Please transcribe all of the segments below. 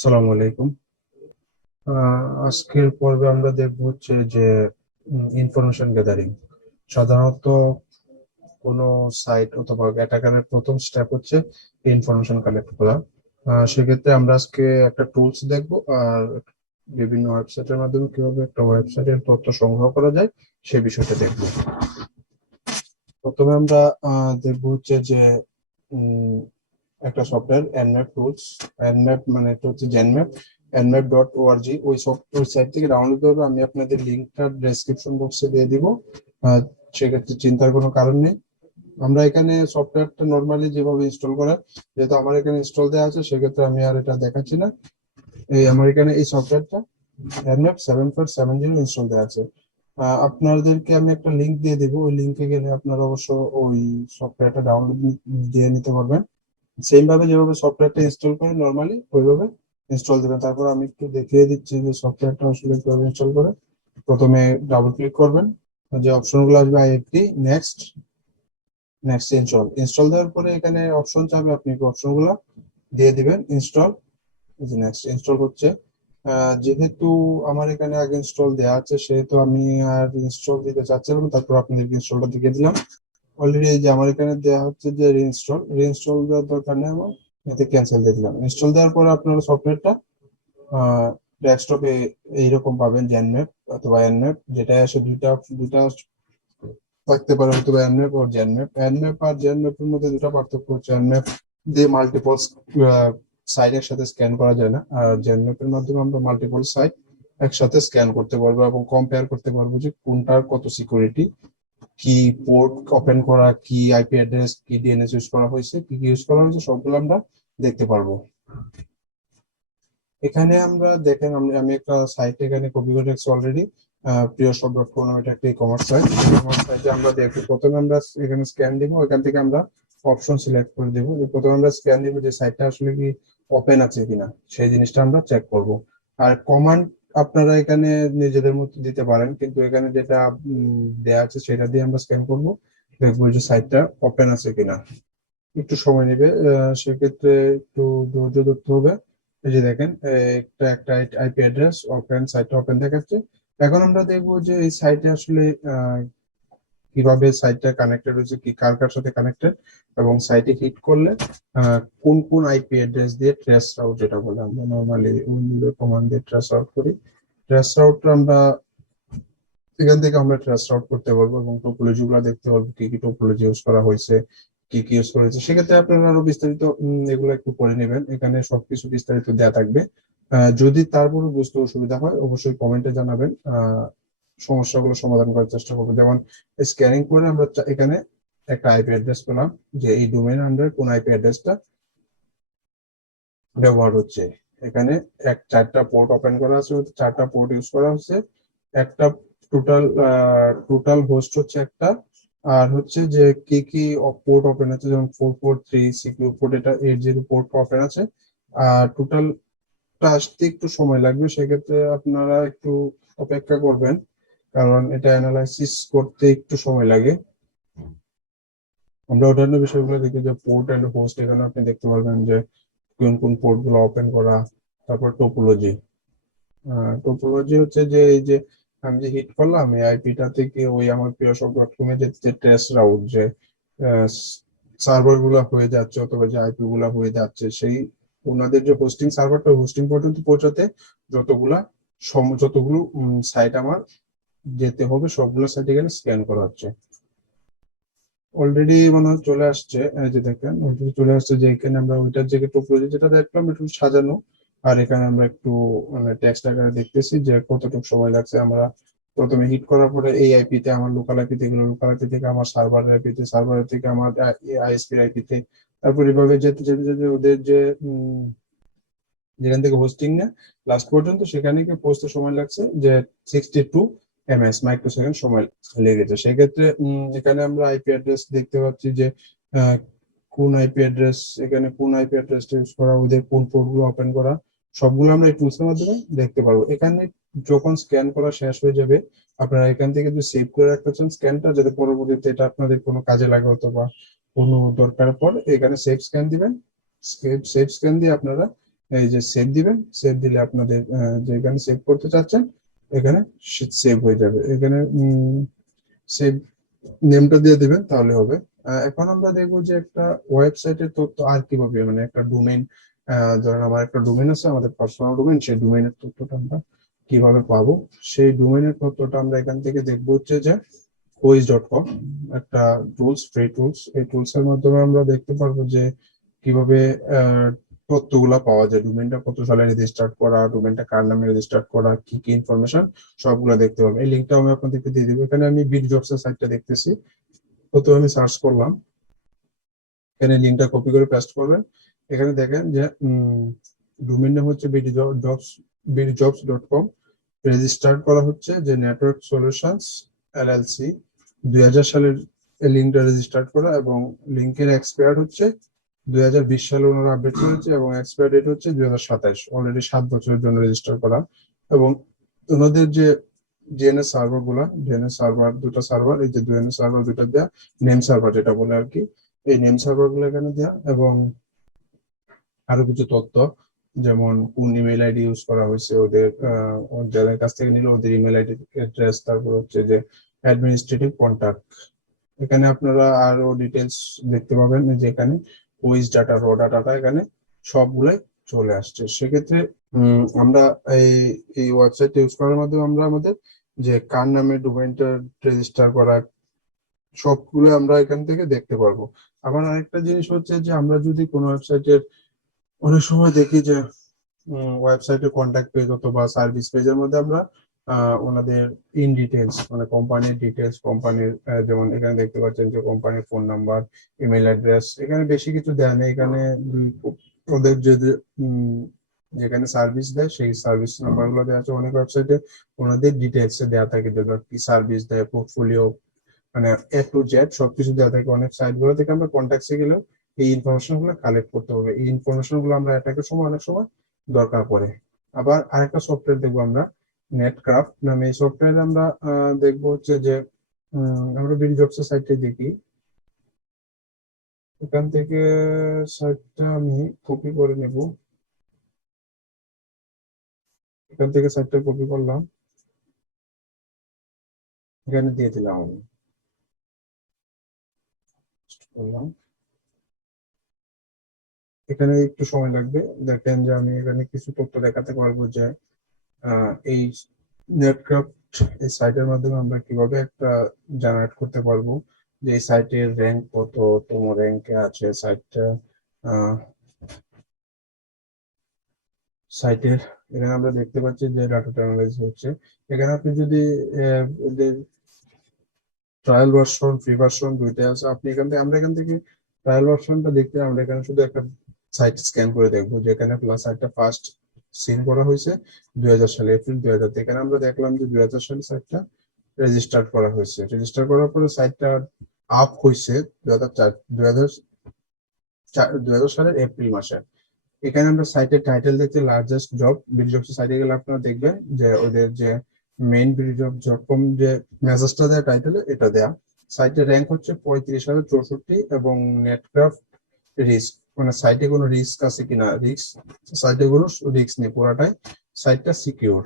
আসসালামু আলাইকুম। আজকের পর্বে আমরা দেখব হচ্ছে যে ইনফরমেশন গ্যাদারিং সাধারণত কোনো সাইট অথবা অ্যাটাকারের প্রথম স্টেপ হচ্ছে ইনফরমেশন কালেক্ট করা। সেক্ষেত্রে আমরা আজকে একটা টুলস দেখব আর বিভিন্ন ওয়েবসাইটের মাধ্যমে কীভাবে একটা ওয়েবসাইটের তথ্য সংগ্রহ করা যায় সে বিষয়টা দেখব। প্রথমে আমরা দেখব হচ্ছে যে একটা সফটওয়্যার এনম্যাপ টুলস এনম্যাপ মানে এটা হচ্ছে জেনম্যাপ nmap ডট ওআরজি ওই সফটওয়্যার সাইট থেকে ডাউনলোড করবে, আমি আপনাদের লিঙ্কটা ডেসক্রিপশন বক্সে দিয়ে দিব। সেক্ষেত্রে চিন্তার কোনো কারণ নেই। আমরা এখানে সফটওয়্যারটা নর্মালি যেভাবে ইনস্টল করা, যেহেতু আমার এখানে ইনস্টল দেওয়া আছে, সেক্ষেত্রে আমি আর এটা দেখাচ্ছি না। এই আমার এখানে এই সফটওয়্যারটা nmap seven four seven zero install দেওয়া আছে। আপনাদেরকে আমি একটা লিংক দিয়ে দিব। ওই লিংকে গেলে আপনারা অবশ্য ওই সফটওয়্যারটা ডাউনলোড দিয়ে নিতে পারবেন। সেম ভাবে যেভাবে সফটওয়্যারটা ইনস্টল করে নর্মালি ওইভাবে ইনস্টল দেবেন। তারপর আমি একটু দেখিয়ে দিচ্ছি যে সফটওয়্যারটা আসলে কীভাবে ইনস্টল করে। প্রথমে ডাবল ক্লিক করবেন। যে অপশনগুলো আসবে IFT next next install install দেওয়ার পরে এখানে অপশন চাবে, আপনি অপশনগুলো দিয়ে দিবেন ইনস্টল নেক্সট ইনস্টল হচ্ছে। যেহেতু আমার এখানে আগে ইনস্টল দেওয়া আছে, সেহেতু আমি আর ইনস্টল দিতে চাচ্ছিলাম তারপর আপনাদেরকে ইনস্টলটা দিয়ে দিলাম। অলরেডি যে আমার এখানে দেওয়া হচ্ছে যে রিইনস্টল রিইনস্টল দেওয়ার দরকার নেই আমার, এতে ক্যান্সেল দিয়ে দিলাম। ইনস্টল দেওয়ার পরে আপনারা সফটওয়্যারটা ডেস্কটপে এইরকম পাবেন জ্যানম্যাপ অথবা এনম্যাপ যেটা আসে দুইটা দুইটা থাকতে পারে অথবা এনম্যাপ ও জ্যানম্যাপ এনম্যাপ আর জ্যানম্যাপের মধ্যে দুটো পার্থক্য হচ্ছে এনম্যাপ দিয়ে মাল্টিপল সাইট একসাথে স্ক্যান করা যায় না। আর জ্যানম্যাপের মাধ্যমে আমরা মাল্টিপল সাইট একসাথে স্ক্যান করতে পারব এবং কম্পেয়ার করতে পারব যে কোনটার কত সিকিউরিটি কি পোর্ট ওপেন করা, কি আইপি অ্যাড্রেস কি ডিএনএস ইউজ করা হয়েছে, কি কি ইউজ করা হয়েছে, সবগুলো আমরা দেখতে পারব। এখানে আমরা দেখেন আমি একটা সাইট এখানে কপি করে রেখেছি অলরেডি প্রিয় শপ ডট এটা একটা কমার্স সাইট কমার্স সাইটে আমরা দেখব, প্রথমে আমরা এখানে স্ক্যান দিব এখান থেকে আমরা অপশন সিলেক্ট করে দিব। প্রথমে আমরা স্ক্যান দিব যে সাইটটা আসলে কি ওপেন আছে কিনা, সেই জিনিসটা আমরা চেক করব। আর কমান্ড আপনারা এখানে নিজেদের মতো দিতে পারেন, কিন্তু এখানে যেটা দেয়া আছে সেটা দিয়ে আমরা স্ক্যান করব। দেখব যে সাইটটা ওপেন আছে কিনা। একটু সময় নেবে সেক্ষেত্রে একটু ধৈর্য ধরতে হবে। এই যে দেখেন একটা একটা আইপি অ্যাড্রেস ওপেন সাইটটা ওপেন দেখাচ্ছে। এখন আমরা দেখব যে এই সাইটে আসলে কীভাবে সাইটটা কানেক্টেড হয়েছে, কি কার কার সাথে কানেক্টেড এবং সাইটে হিট করলে কোন কোন আইপি অ্যাড্রেস দিয়ে ট্রেস রাউট যেটা বলে আমরা নর্মালি উইন্ডো কমান্ড দিয়ে ট্রেস আউট করি। ট্রেস রাউটটা আমরা, এখান থেকে আমরা ট্রেস রাউট করতে পারব এবং টোপোলজি গুলো দেখতে পারব, কি কি টোপোলজি ইউজ করা হয়েছে, কি কি ইউজ করা হয়েছে। সেক্ষেত্রে আপনারা আরও বিস্তারিত এগুলো একটু পড়ে নেবেন। এখানে সবকিছু বিস্তারিত দেওয়া থাকবে। যদি তারপরে বুঝতে অসুবিধা হয়, অবশ্যই কমেন্টে জানাবেন। সমস্যাগুলো সমাধান করার চেষ্টা করব। যেমন স্ক্যানিং করে আমরা এখানে একটা আইপি অ্যাড্রেস পেলাম যে এই ডোমেন আন্ডার কোন আইপি অ্যাড্রেসটা ব্যবহার হচ্ছে। এখানে এক চারটা পোর্ট ওপেন করা আছে চারটা পোর্ট ইউজ করা হচ্ছে। একটা টোটাল টোটাল হোস্ট হচ্ছে একটা। আর হচ্ছে যে কি কি পোর্ট ওপেন আছে, যেমন four four three secure port এটা এইট জিরো পোর্ট ওপেন আছে। আর টোটালটা আসতে একটু সময় লাগবে, সেক্ষেত্রে আপনারা একটু অপেক্ষা করবেন। কারণ এটা অ্যানালাইসিস করতে একটু সময় লাগে। আমরা অন্যান্য বিষয়গুলো দেখি যে পোর্ট অ্যান্ড হোস্ট এখানে আপনি দেখতে পারবেন যে কোন কোন পোর্টগুলো ওপেন করা, তারপর টোপোলজি টোপোলজি হচ্ছে যে এই যে আমি যে হিট করলাম, এই আইপিটা থেকে ওই আমার প্রিয় সব ডট কমে যে ট্রেস রাউট যে সার্ভারগুলা হয়ে যাচ্ছে অথবা যে আইপি গুলা হয়ে যাচ্ছে, সেই ওনাদের যে হোস্টিং সার্ভারটা হোস্টিং পর্যন্ত পৌঁছাতে যতগুলা যতগুলো সাইট আমার যেতে হবে, সবগুলো সাইট এখানে স্ক্যান করা হচ্ছে। অলরেডি মনে চলে আসছে যে দেখেন চলে আসছে যে এখানে আমরা ওইটার যে টোপোলজি যেটা দেখলাম, একটু সাজানো, আর এখানে আমরা একটু মানে টেক্সট আকারে দেখতেছি যে কতটুকু সময় লাগছে। আমরা প্রথমে হিট করার পরে এই আইপি তে, আমার লোকাল আইপি গেলো লোকাল আইপি থেকে, আমার সার্ভার আইপি তে সার্ভার থেকে, আমার আইএসপি আইপি তে, তারপর এভাবে যেতে যেতে যেতে ওদের যে যেখান থেকে হোস্টিং নেয় লাস্ট পর্যন্ত সেখানে পৌঁছতে সময় লাগছে যে sixty two MS micro second সময় লেগেছে সেক্ষেত্রে এখানে আমরা আইপি অ্যাড্রেস দেখতে পাচ্ছি যে কোন আইপি অ্যাড্রেস এখানে কোন আইপি অ্যাড্রেস ইউজ করা, ওদের কোন পোর্টগুলো ওপেন করা, সবগুলো আমরা এই টুলস এর মাধ্যমে দেখতে পারব। এখানে যখন স্ক্যান করা শেষ হয়ে যাবে, আপনারা এখান থেকে যদি সেভ করে রাখতে চান স্ক্যানটা যাতে পরবর্তীতে এটা আপনাদের কোনো কাজে লাগে অথবা কোনো দরকার পর এখানে সেভ স্ক্যান দিবেন। সেভ স্ক্যান দিয়ে আপনারা এই যে সেভ দিবেন। সেভ দিলে আপনাদের যেখানে সেভ করতে চাচ্ছেন এখানে সেভ হয়ে যাবে। এখানে সেভ নেমটা দিয়ে দিবেন, তাহলে হবে। এখন আমরা দেখব যে একটা ওয়েবসাইটের তথ্য আর কীভাবে মানে একটা ডোমেইন ধরেন আমার একটা ডোমেইন আছে, আমাদের পার্সোনাল ডোমেইন সেই ডোমেইনের তথ্যটা আমরা কীভাবে পাবো? সেই ডোমেইনের তথ্যটা আমরা এখান থেকে দেখব হচ্ছে যে কোইজ ডট কম একটা টুলস ফ্রি টুলস এই টুলস এর মাধ্যমে আমরা দেখতে পারব যে কীভাবে তথ্যগুলা পাওয়া যায়। ডোমেইনটা কত সালে রেজিস্টার করা ডোমেইনটা কার নামে রেজিস্টার করা, কি কি ইনফরমেশন সবগুলো দেখতে পাবেন এই লিঙ্কটা আমি আপনাদেরকে দিয়ে দিব। এখানে আমি বিট জবস এর সাইটটা দেখতেছি। প্রথমে আমি সার্চ করলাম। এখানে লিঙ্কটা কপি করে পেস্ট করবেন। এখানে দেখেন যে ডোমেইন নাম হচ্ছে BD jobs BD jobs dot com register করা হচ্ছে যে নেটওয়ার্ক সলিউশনস এলএলসি দুই হাজার সালের লিঙ্কটা রেজিস্টার করা এবং লিঙ্কের এক্সপায়ার হচ্ছে দুই হাজার বিশ সালে ওনারা আপডেট করেছে এবং এক্সপায়ার ডেট হচ্ছে দুই হাজার সাতাশ অলরেডি সাত বছরের জন্য রেজিস্টার করা এবং ওনাদের যে ডিএনএস সার্ভারগুলা ডিএনএস সার্ভার দুটো সার্ভার এই যে ডিএনএস সার্ভার দুটো দেয়া নেম সার্ভার যেটা বলে আর কি, এই নেম সার্ভারগুলো এখানে দেয়া। এবং আরও কিছু তথ্য, যেমন কোন ইমেল আইডি ইউজ করা হয়েছে ওদের যাদের কাছ থেকে নিল ওদের ইমেল আইডি অ্যাড্রেস তারপর হচ্ছে যে অ্যাডমিনিস্ট্রেটিভ কন্ট্যাক্ট এখানে আপনারা আরও ডিটেলস দেখতে পাবেন যে এখানে। ওইস ডাটা, র ডাটাটা এখানে সবগুলাই চলে আসছে। সেক্ষেত্রে আমরা এই এই ওয়েবসাইট ইউজ করার মাধ্যমে আমরা আমাদের যে কার নামে ডোমেইনটা রেজিস্টার করা, সবগুলো আমরা এখান থেকে দেখতে পারব। আবার আরেকটা জিনিস হচ্ছে যে আমরা যদি কোনো ওয়েবসাইটের অনেক সময় দেখি যে ওয়েবসাইটে কন্ট্যাক্ট পেজ অথবা সার্ভিস পেজের মধ্যে আমরা ওনাদের ইন ডিটেলস মানে কোম্পানির ডিটেলস কোম্পানির যেমন এখানে দেখতে পাচ্ছেন যে কোম্পানির ফোন নাম্বার ইমেল অ্যাড্রেস এখানে বেশি কিছু দেয় না। এখানে ওদের যে যে, উম, যেখানে সার্ভিস দেয় সেই সার্ভিস নাম্বারগুলো দেওয়া আছে। অনেক ওয়েবসাইটে ওনাদের ডিটেলস দেওয়া থাকে যে কি সার্ভিস দেয় পোর্টফোলিও মানে এ টু জেড সবকিছু দেওয়া থাকে। অনেক সাইটগুলো থেকে আমরা কন্ট্যাক্টসে গেলেও এই ইনফরমেশনগুলো কালেক্ট করতে হবে। এই ইনফরমেশনগুলো আমরা অ্যাটাকের সময় অনেক সময় দরকার পড়ে। আবার আরেকটা সফটওয়্যার দেখব আমরা। নেটক্রাফট নামে এই সফটওয়্যার আমরা দেখব হচ্ছে যে আমরা বিডি জবসের সাইটে দেখি। এখান থেকে সাইটটা আমি কপি করে নেব। এখান থেকে সাইটটা কপি করলাম। এখানে দিয়ে দিলাম আমি। এখানে একটু সময় লাগবে। দেখেন যে আমি এখানে কিছু তথ্য দেখাতে পারব যে এই নেটক্রাফট এই সাইটের মাধ্যমে আমরা কীভাবে একটা জেনারেট করতে পারব? যে এই সাইটের র্যাঙ্ক কত? তম র্যাঙ্কে আছে সাইটটা সাইটের এখানে আমরা দেখতে পাচ্ছি যে ডাটা অ্যানালাইজ হচ্ছে। এখানে আপনি যদি ট্রায়াল ভার্সন ফ্রি ভার্সন দুইটাই আছে, আপনি এখান থেকে, আমরা এখান থেকে ট্রায়াল ভার্সনটা দেখতে, আমরা এখানে শুধু একটা সাইট স্ক্যান করে দেখব, যেখানে প্লাস সাইটটা ফার্স্ট সিন করা হয়েছে দুই হাজার সালে এপ্রিল দুই হাজার এখানে আমরা দেখলাম যে দুই হাজার সালে সাইটটা রেজিস্টার করা হয়েছে। রেজিস্টার করার পরে সাইটটা আপ হয়েছে দুই হাজার চার, দুই হাজার দুই হাজার সালের এপ্রিল মাসে। এখানে আমরা সাইটের টাইটেল দেখতে লার্জেস্ট জব বিডি জবস সাইটে গেলে আপনারা দেখবেন যে ওদের যে main BD job job com যে মেসেজটা দেয় টাইটেলে এটা দেয়া। সাইটের র্যাঙ্ক হচ্ছে পঁয়ত্রিশ হাজার চৌষট্টি এবং নেটক্রাফট রিস্ক মানে সাইটে কোনো রিস্ক আছে কিনা? রিস্ক সাইটে কোনো রিস্ক নেই, পুরাটাই সাইটটা সিকিউর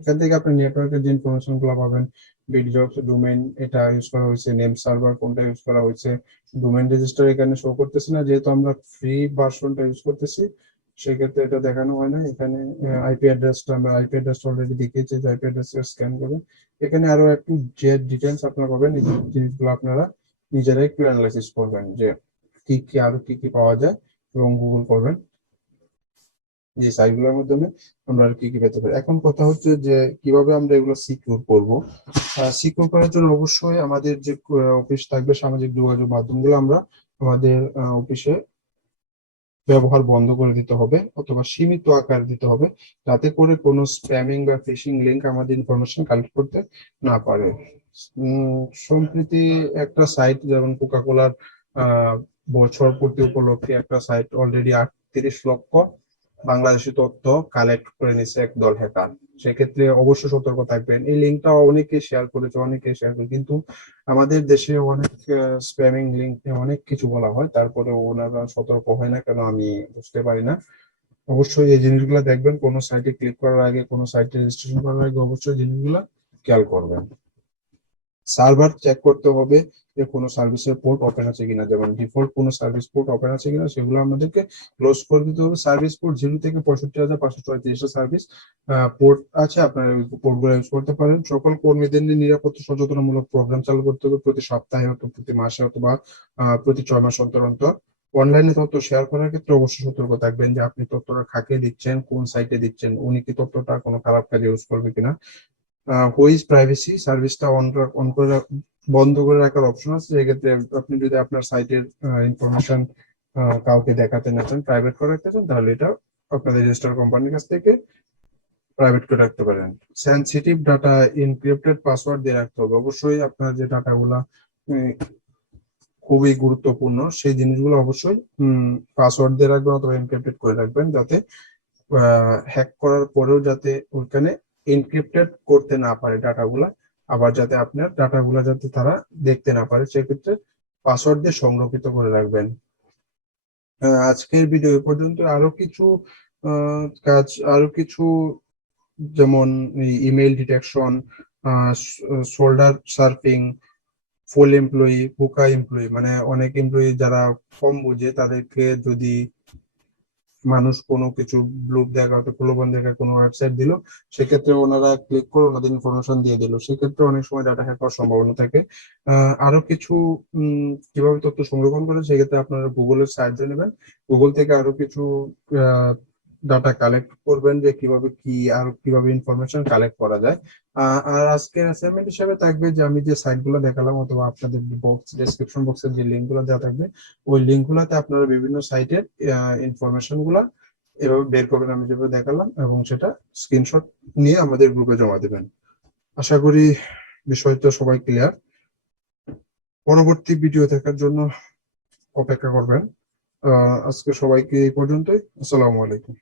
এখান থেকে আপনি নেটওয়ার্কের যে ইনফরমেশনগুলো পাবেন বিডি জবস ডোমেইন এটা ইউজ করা হয়েছে নেম সার্ভার কোনটা ইউজ করা হয়েছে। ডোমেন রেজিস্টার এখানে শো করতেছে না, যেহেতু আমরা ফ্রি ভার্সনটা ইউজ করতেছি, সেক্ষেত্রে এটা দেখানো হয় না। এখানে আইপি অ্যাড্রেসটা আমরা আইপি অ্যাড্রেসটা অলরেডি দেখিয়েছি, যে আইপি অ্যাড্রেস স্ক্যান করে। এখানে আরও একটু যে ডিটেলস আপনারা পাবেন, এই জিনিসগুলো আপনারা নিজেরাই একটু অ্যানালাইসিস করবেন, যে কি কি আরও কি কি পাওয়া যায় এবং গুগল করবেন। যে সাইটগুলোর মাধ্যমে আমরা আর কি কি পেতে পারি। এখন কথা হচ্ছে যে কীভাবে আমরা এগুলো সিকিউর করব। সিকিউর করার জন্য অবশ্যই আমাদের যে অফিস থাকবে, সামাজিক যোগাযোগ মাধ্যমগুলো আমরা আমাদের অফিসে ব্যবহার বন্ধ করে দিতে হবে অথবা সীমিত আকার দিতে হবে যাতে করে কোনো স্প্যামিং বা ফিশিং লিংক আমাদের ইনফরমেশন কালেক্ট করতে না পারে। সম্প্রতি একটা সাইট যেমন কোকা কোলার বছর পূর্তি উপলক্ষে একটা সাইট অলরেডি আটত্রিশ লক্ষ বাংলাদেশি তথ্য কালেক্ট করে নিছে একদল হ্যাকার সেক্ষেত্রে অবশ্যই সতর্ক থাকবেন। এই লিঙ্কটা অনেকে শেয়ার করেছে, অনেকে শেয়ার করে কিন্তু আমাদের দেশে অনেক স্প্যামিং লিঙ্ক অনেক কিছু বলা হয়। তারপরে ওনারা সতর্ক হয় না কেন আমি বুঝতে পারি না। অবশ্যই এই জিনিসগুলো দেখবেন। কোনো সাইটে ক্লিক করার আগে, কোনো সাইটে রেজিস্ট্রেশন করার আগে অবশ্যই জিনিসগুলো খেয়াল করবেন। সার্ভার চেক করতে হবে যে কোনো সার্ভিসের পোর্ট ওপেন আছে কিনা। যেমন ডিফল্ট কোনো সার্ভিস পোর্ট ওপেন আছে কিনা, সেগুলো আমাদেরকে ক্লোজ করে দিতে হবে। সার্ভিস পোর্ট জিরো থেকে পঁয়ষট্টি হাজার পাঁচশো চৌত্রিশটা সার্ভিস পোর্ট আছে। আপনারা পোর্টগুলো ইউজ করতে পারেন। সকল কর্মীদের নিয়ে নিরাপত্তা সচেতনমূলক প্রোগ্রাম চালু করতে হবে প্রতি সপ্তাহে অথবা প্রতি মাসে অথবা প্রতি ছয় মাস অন্তর অন্তর। অনলাইনে তথ্য শেয়ার করার ক্ষেত্রে অবশ্যই সতর্ক থাকবেন যে আপনি তথ্যটা খাকে দিচ্ছেন, কোন সাইটে দিচ্ছেন, উনি কি তথ্যটা কোনো খারাপ কাজে ইউজ করবে কিনা। হুইজ প্রাইভেসি সার্ভিসটা অন অন করে বন্ধ করে রাখার অপশন আছে। সেক্ষেত্রে আপনি যদি আপনার সাইটের ইনফরমেশন কাউকে দেখাতে না চান প্রাইভেট করে রাখতে চান, তাহলে এটা আপনাদের রেজিস্টার কোম্পানির কাছ থেকে প্রাইভেট করে রাখতে পারেন। সেনসিটিভ ডাটা ইনক্রিপ্টেড পাসওয়ার্ড দিয়ে রাখতে হবে। অবশ্যই আপনার যে ডাটাগুলা খুবই গুরুত্বপূর্ণ, সেই জিনিসগুলো অবশ্যই পাসওয়ার্ড দিয়ে রাখবেন অথবা এনক্রিপ্টেড করে রাখবেন, যাতে হ্যাক করার পরেও যাতে ওইখানে এনক্রিপ্টেড করতে না পারে ডাটাগুলা, আবার যাতে আপনার ডাটাগুলা যাতে তারা দেখতে না পারে, সেক্ষেত্রে পাসওয়ার্ড দিয়ে সংরক্ষিত করে রাখবেন। আজকের ভিডিও পর্যন্ত আরও কিছু কাজ, আরও কিছু যেমন email detection shoulder surfing full employee বুকা এমপ্লয়ি মানে অনেক এমপ্লয়ি যারা কম বুঝে তাদেরকে যদি মানুষ কোনো কিছু ব্লুপ দেখা হয়তো প্রলোভন কোনো ওয়েবসাইট দিল, সেক্ষেত্রে ওনারা ক্লিক করে ওনাদের ইনফরমেশন দিয়ে দিল। সেক্ষেত্রে অনেক সময় ডাটা হ্যাক হওয়ার সম্ভাবনা থাকে। আরও কিছু কীভাবে তথ্য সংরক্ষণ করে সেক্ষেত্রে আপনারা গুগলের সাহায্য নেবেন। গুগল থেকে আরও কিছু ডাটা কালেক্ট করবেন যে কীভাবে কি আর কীভাবে ইনফরমেশন কালেক্ট করা যায়। আর আজকের অ্যাসাইনমেন্ট হিসেবে থাকবে যে আমি যে সাইটগুলো দেখালাম অথবা আপনাদের বক্স ডেসক্রিপশন বক্সের যে লিঙ্কগুলো দেওয়া থাকবে, ওই লিঙ্ক গুলাতে আপনারা বিভিন্ন সাইটের ইনফরমেশনগুলা এভাবে বের করবেন, আমি যেভাবে দেখালাম এবং সেটা স্ক্রিনশট নিয়ে আমাদের গ্রুপে জমা দেবেন। আশা করি বিষয়টা সবাই ক্লিয়ার পরবর্তী ভিডিও দেখার জন্য অপেক্ষা করবেন। আজকে সবাইকে এই পর্যন্তই। আসসালামু আলাইকুম।